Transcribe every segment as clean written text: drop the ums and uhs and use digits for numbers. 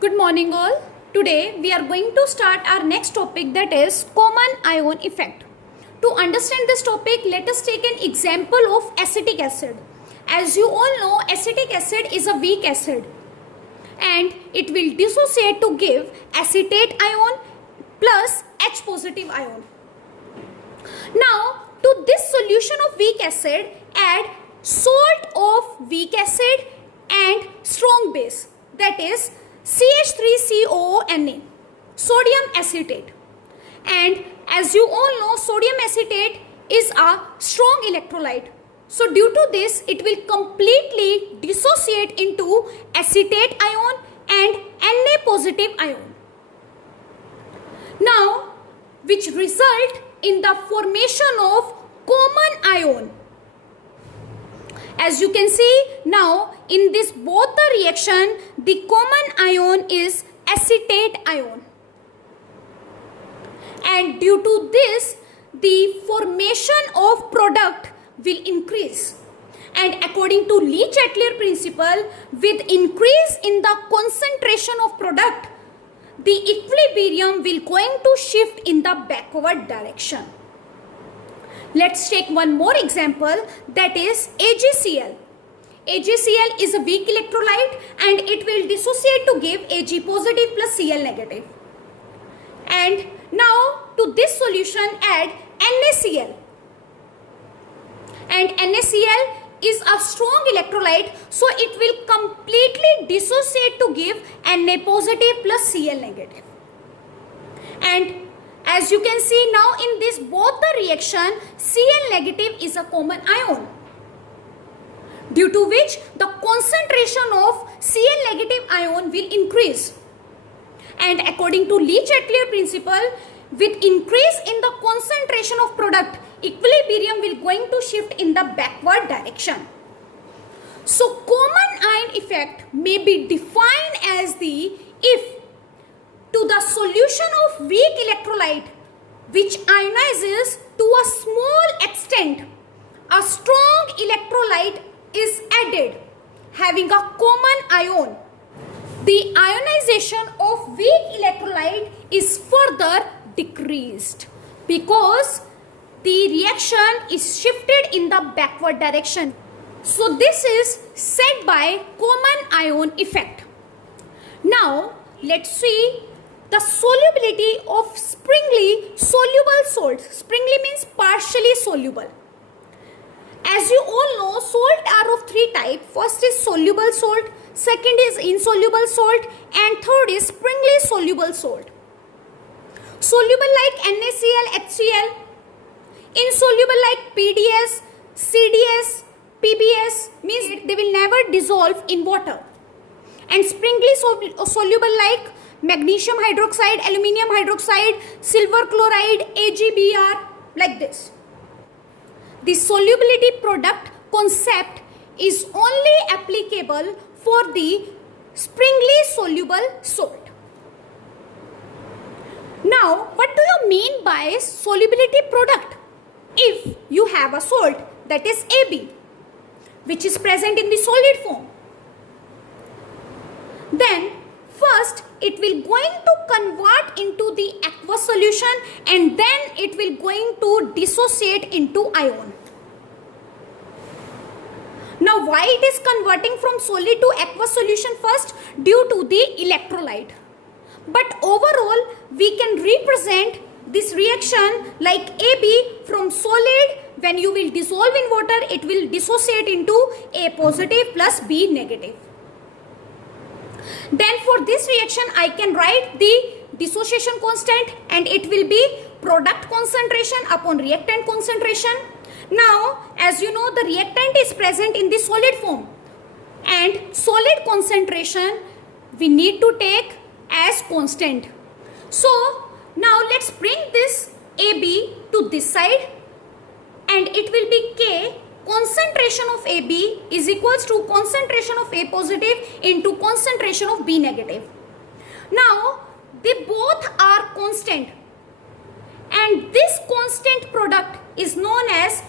Good morning all. Today we are going to start our next topic, that is common ion effect. To understand this topic, let us take an example of acetic acid. As you all know, acetic acid is a weak acid and it will dissociate to give acetate ion plus H positive ion. Now to this solution of weak acid, add salt of weak acid and strong base, that is CH3COONA, sodium acetate. And as you all know, sodium acetate is a strong electrolyte. So due to this, it will completely dissociate into acetate ion and Na positive ion. Now, which result in the formation of common ion. As you can see now, in this both the reaction, the common ion is acetate ion. And due to this, the formation of product will increase. And according to Le-Chatelier principle, with increase in the concentration of product, the equilibrium will going to shift in the backward direction. Let's take one more example, that is AgCl. AgCl is a weak electrolyte and it will dissociate to give Ag positive plus Cl negative. And now to this solution add NaCl. And NaCl is a strong electrolyte, so it will completely dissociate to give Na positive plus Cl negative. And as you can see now, in this both the reaction, Cl negative is a common ion, due to which the concentration of Cl negative ion will increase. And according to Le-Chatelier principle, with increase in the concentration of product, equilibrium will going to shift in the backward direction. So common ion effect may be defined as the if to the solution of weak electrolyte which ionizes to a small extent, a strong electrolyte is added having a common ion. The ionization of weak electrolyte is further decreased because the reaction is shifted in the backward direction. So this is said by common ion effect. Now let's see the solubility of springly soluble salts. Springly means partially soluble. As you all know, salt are of three types. First is soluble salt, second is insoluble salt, and third is springly soluble salt. Soluble like NaCl, HCl, insoluble like PDS, CDS, PBS, means they will never dissolve in water. And springly soluble like magnesium hydroxide, aluminium hydroxide, silver chloride, AgBr, like this. The solubility product concept is only applicable for the springly soluble salt. Now, what do you mean by solubility product? If you have a salt, that is Ab, which is present in the solid form, then first it will going to convert into the aqueous solution and then it will going to dissociate into ion. Now why it is converting from solid to aqueous solution first? Due to the electrolyte. But overall we can represent this reaction like Ab from solid. When you will dissolve in water, it will dissociate into A positive plus B negative. Then for this reaction I can write the dissociation constant and it will be product concentration upon reactant concentration. Now as you know, the reactant is present in the solid form and solid concentration we need to take as constant. So now let's bring this Ab to this side and it will be K. Concentration of Ab is equals to concentration of A positive into concentration of B negative. Now they both are constant and this constant product is known as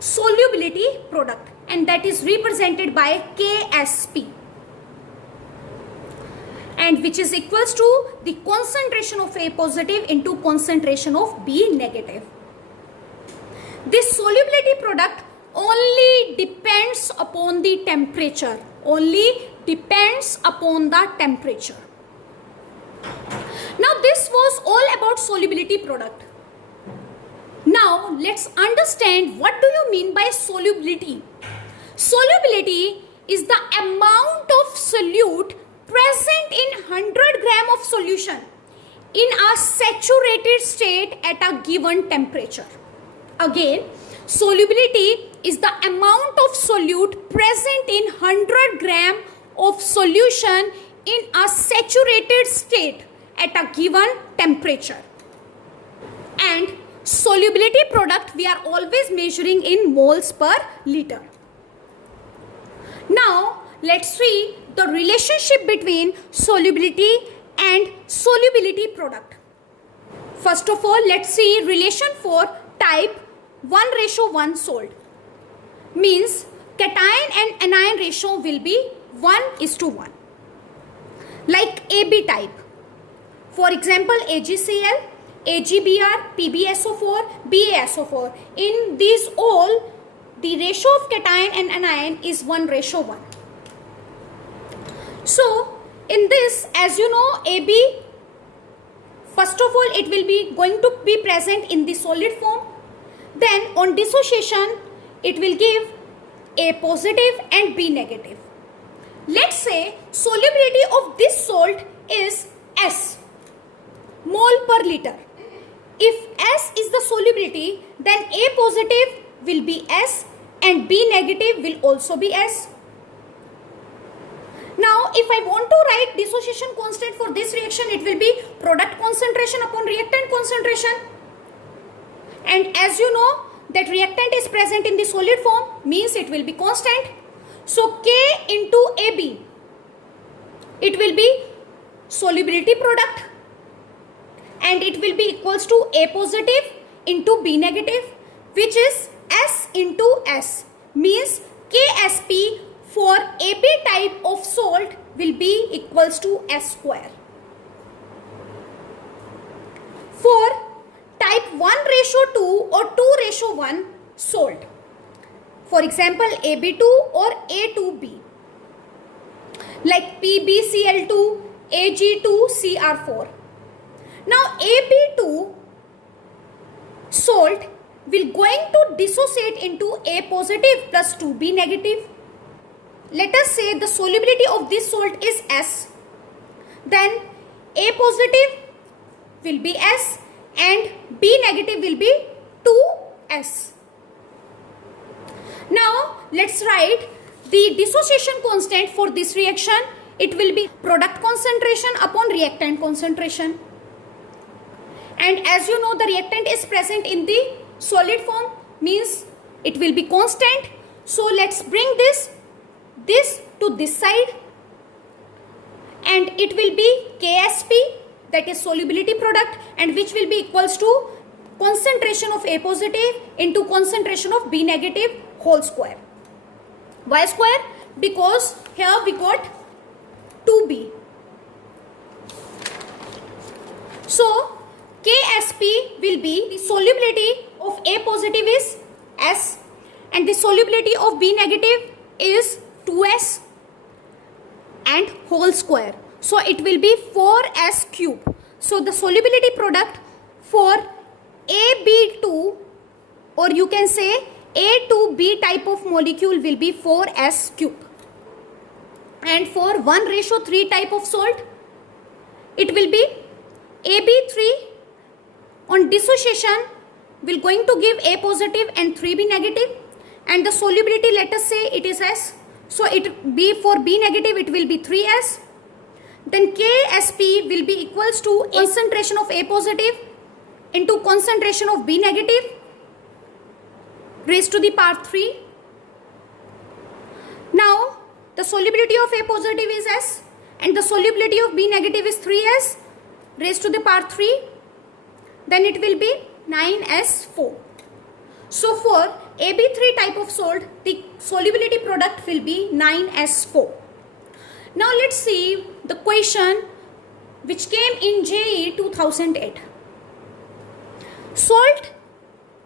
solubility product and that is represented by KSP. and which is equals to the concentration of A positive into concentration of B negative. This solubility product only depends upon the temperature. Only depends upon the temperature. Now this was all about solubility product. Now let's understand what do you mean by solubility. Solubility is the amount of solute present in 100 gram of solution in a saturated state at a given temperature. Again, solubility is the amount of solute present in 100 gram of solution in a saturated state at a given temperature. And solubility product we are always measuring in moles per liter. Now let's see the relationship between solubility and solubility product. First of all, let's see relation for type 1:1 salt. Means cation and anion ratio will be 1:1. Like AB type. For example, AgCl, AgBr, PbSO4, BaSO4. In these all, the ratio of cation and anion is 1:1. So, in this, as you know, AB, first of all, it will be going to be present in the solid form. Then, on dissociation, it will give A positive and B negative. Let's say solubility of this salt is S mole per liter. If S is the solubility, then A positive will be S and B negative will also be S. Now, if I want to write dissociation constant for this reaction, it will be product concentration upon reactant concentration. And as you know, that reactant is present in the solid form, means it will be constant. So, K into AB, it will be solubility product and it will be equals to A positive into B negative, which is S into S, means KSP for AB type of salt will be equals to S square. For type 1:2 or 2:1 salt, for example AB2 or A2B, like PbCl2, Ag2Cr4. Now AB2 salt will going to dissociate into A positive plus 2B negative. Let us say the solubility of this salt is S. Then A positive will be S and B negative will be 2S. Now let's write the dissociation constant for this reaction. It will be product concentration upon reactant concentration. And as you know, the reactant is present in the solid form, means it will be constant. So let's bring this to this side and it will be KSP, that is solubility product, and which will be equals to concentration of A positive into concentration of B negative whole square. Why square? Because here we got 2B. So KSP will be the solubility of A positive is S and the solubility of B negative is 2S and whole square. So it will be 4S cube. So the solubility product for AB2 or you can say A to B type of molecule will be 4S cube. And for 1:3 type of salt, it will be AB3 on dissociation will going to give A positive and 3B negative, and the solubility, let us say it is S. So it be for B negative it will be 3S. Then KSP will be equals to concentration of A positive into concentration of B negative raised to the power 3. Now the solubility of A positive is S and the solubility of B negative is 3S raised to the power 3. Then it will be 9S4. So for AB3 type of salt, the solubility product will be 9S4. Now let's see the question which came in JEE 2008. Salt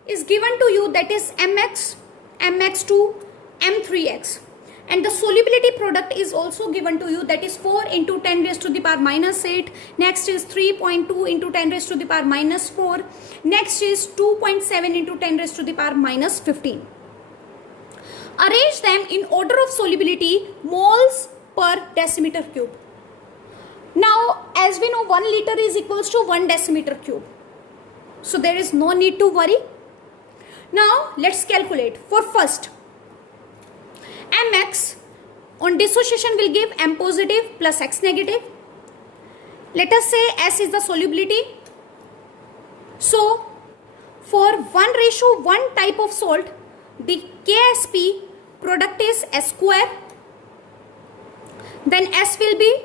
is given to you, that is mx, mx2, m3x, and the solubility product is also given to you, that is 4 into 10 raised to the power minus 8. Next is 3.2 into 10 raised to the power minus 4. Next is 2.7 into 10 raised to the power minus 15. Arrange them in order of solubility, moles per decimeter cube. Now, as we know, 1 liter is equals to 1 decimeter cube. So there is no need to worry. Now, let's calculate. For first, mx on dissociation will give m positive plus x negative. Let us say S is the solubility. So, for 1:1 type of salt, the KSP product is S square. Then S will be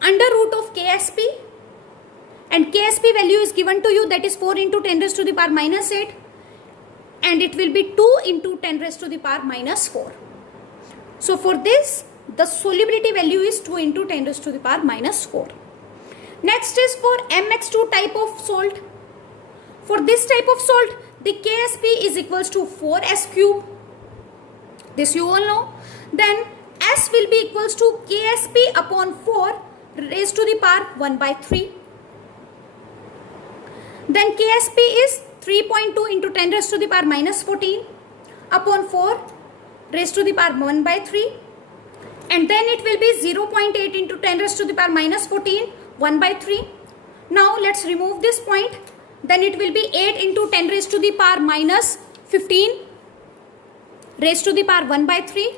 under root of KSP, and KSP value is given to you, that is 4 into 10 raised to the power minus 8, and it will be 2 into 10 raised to the power minus 4. So for this, the solubility value is 2 into 10 raised to the power minus 4. Next is for MX2 type of salt. For this type of salt, the KSP is equals to 4S cube. This you all know. Then S will be equals to KSP upon 4 raised to the power 1 by 3. Then KSP is 3.2 into 10 raised to the power minus 14 upon 4 raised to the power 1 by 3. And then it will be 0.8 into 10 raised to the power minus 14, 1 by 3. Now let's remove this point. Then it will be 8 into 10 raised to the power minus 15 raised to the power 1 by 3.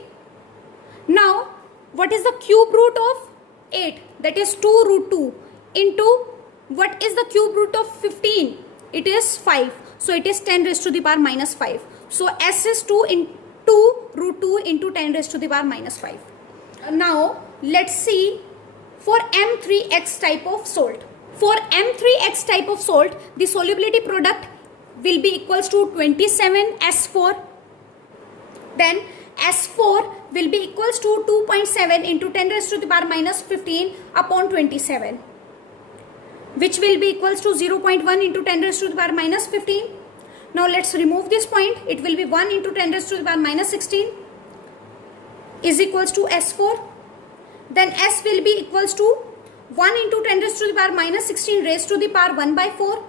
Now, what is the cube root of 8? That is 2 root 2 into what is the cube root of 15? It is 5. So, it is 10 raised to the power minus 5. So, S is 2 root 2 into 10 raised to the power minus 5. Now, let's see for M3X type of salt. For M3X type of salt, the solubility product will be equals to 27S4. Then S4 will be equals to 2.7 into 10 raised to the power minus 15 upon 27, which will be equals to 0.1 into 10 raised to the power minus 15. Now let's remove this point. It will be 1 into 10 raised to the power minus 16 is equals to S4. Then S will be equals to 1 into 10 raised to the power minus 16 raised to the power 1 by 4.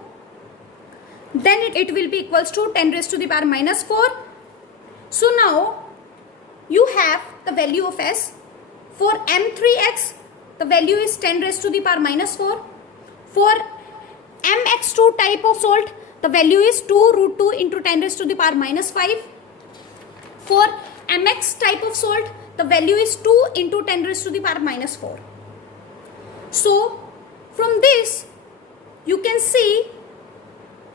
Then it will be equals to 10 raised to the power minus 4. So now you have the value of S. For M3X, the value is 10 raised to the power minus 4. For MX2 type of salt, the value is 2 root 2 into 10 raised to the power minus 5. For MX type of salt, the value is 2 into 10 raised to the power minus 4. So, from this, you can see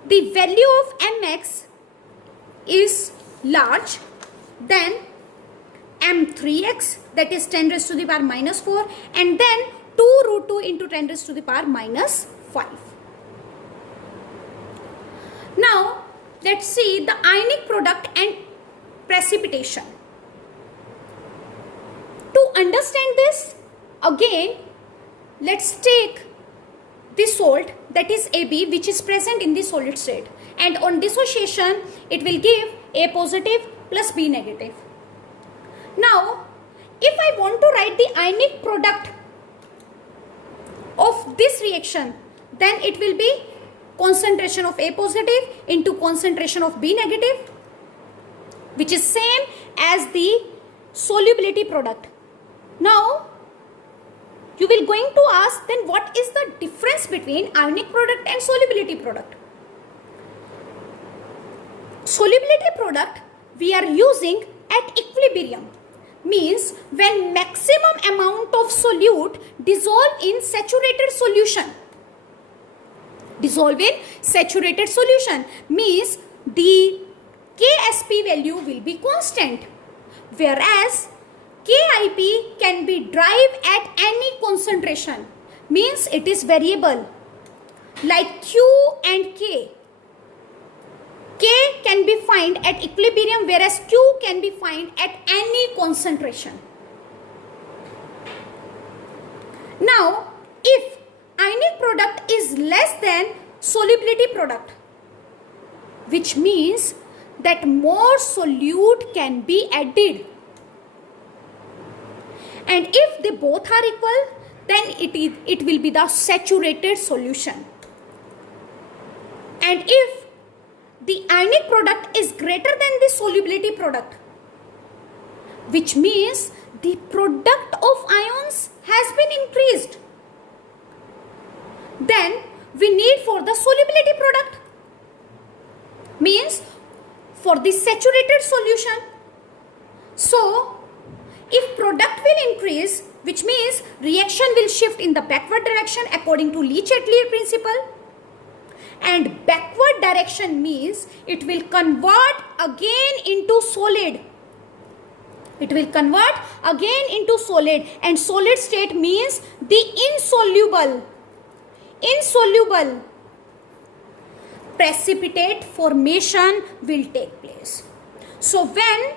the value of MX is large, then M3X, that is 10 raised to the power minus 4, and then 2 root 2 into 10 raised to the power minus 5. Now, let's see the ionic product and precipitation. To understand this, again, let's take the salt, that is AB, which is present in the solid state, and on dissociation it will give A positive plus B negative. Now, if I want to write the ionic product of this reaction, then it will be concentration of A positive into concentration of B negative, which is same as the solubility product. Now, you will going to ask, then what is the difference between ionic product and solubility product? Solubility product we are using at equilibrium, means when maximum amount of solute dissolve in saturated solution. Dissolve in saturated solution means the KSP value will be constant, whereas KIP can be derived at any concentration, means it is variable, like Q and K. K can be found at equilibrium, whereas Q can be found at any concentration. Now, if solubility product, which means that more solute can be added. And if they both are equal, then it will be the saturated solution. And if the ionic product is greater than the solubility product, which means the product of ions has been increased, then we need for the solubility product, means for the saturated solution. So if product will increase, which means reaction will shift in the backward direction according to Le Chatelier principle, and backward direction means it will convert again into solid. It will convert again into solid, and solid state means the insoluble precipitate formation will take place. So when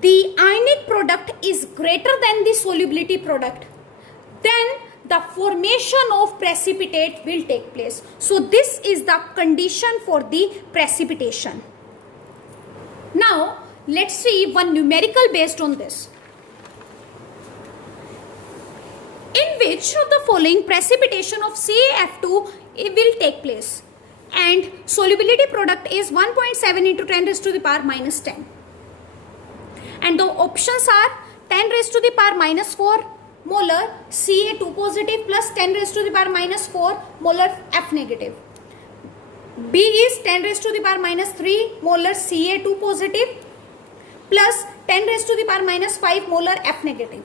the ionic product is greater than the solubility product, then the formation of precipitate will take place. So this is the condition for the precipitation. Now let's see one numerical based on this. In which of the following precipitation of CaF2 will take place? And solubility product is 1.7 into 10 raised to the power minus 10. And the options are 10 raised to the power minus 4 molar Ca2 positive plus 10 raised to the power minus 4 molar F negative. B is 10 raised to the power minus 3 molar Ca2 positive plus 10 raised to the power minus 5 molar F negative.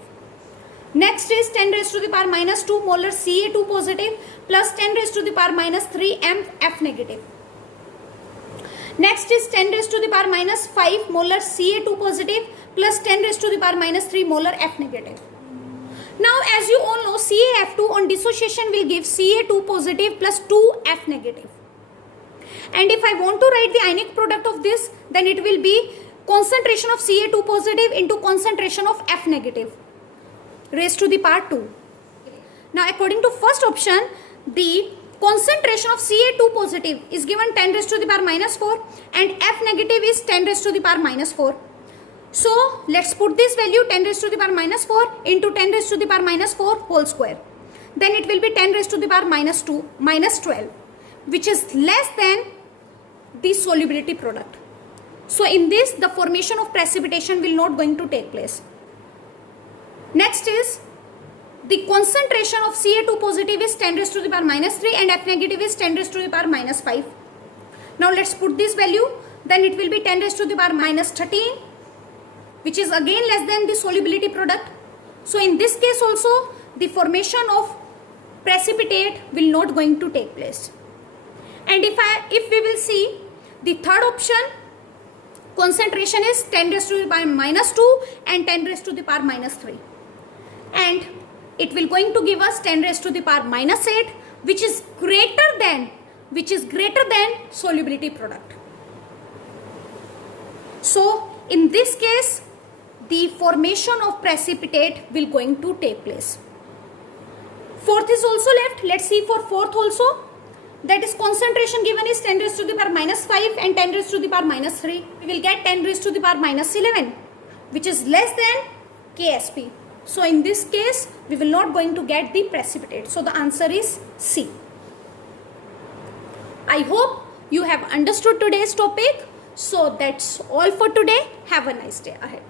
Next is 10 raised to the power minus 2 molar Ca2 positive plus 10 raised to the power minus 3 F negative. Next is 10 raised to the power minus 5 molar Ca2 positive plus 10 raised to the power minus 3 molar F negative. Now as you all know, CaF2 on dissociation will give Ca2 positive plus 2 F negative. And if I want to write the ionic product of this, then it will be concentration of Ca2 positive into concentration of F negative raised to the power 2. Now according to first option, the concentration of Ca2 positive is given 10 raised to the power minus 4 and F negative is 10 raised to the power minus 4. So let's put this value 10 raised to the power minus 4 into 10 raised to the power minus 4 whole square. Then it will be 10 raised to the power minus 2 minus 12, which is less than the solubility product. So in this, the formation of precipitation will not going to take place. Next is the concentration of Ca2 positive is 10 raised to the power minus 3 and F negative is 10 raised to the power minus 5. Now let's put this value, then it will be 10 raised to the power minus 13, which is again less than the solubility product. So in this case also, the formation of precipitate will not going to take place. And if we will see the third option, concentration is 10 raised to the power minus 2 and 10 raised to the power minus 3. And it will going to give us 10 raised to the power minus 8, which is greater than solubility product. So in this case, the formation of precipitate will going to take place. Fourth is also left. Let's see for fourth also. That is concentration given is 10 raised to the power minus 5 and 10 raised to the power minus 3. We will get 10 raised to the power minus 11, which is less than Ksp. So in this case, we will not going to get the precipitate. So the answer is C. I hope you have understood today's topic. So that's all for today. Have a nice day ahead.